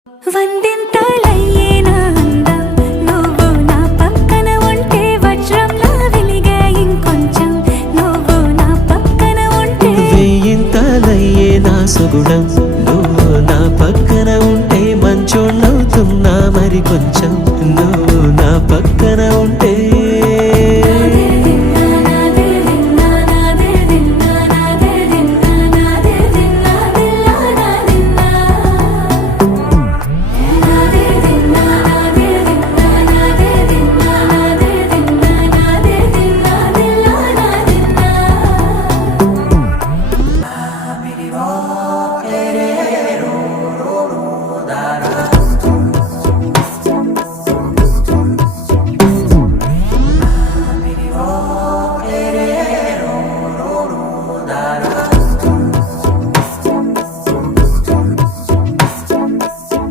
వందింతలయ్యేనా అందం నువ్వు నా పక్కన ఉంటే వజ్రంలా వెలిగే ఇంకొంచెం నువ్వు నా పక్కన ఉంటే వేయింతలయ్యేనా సుగుణం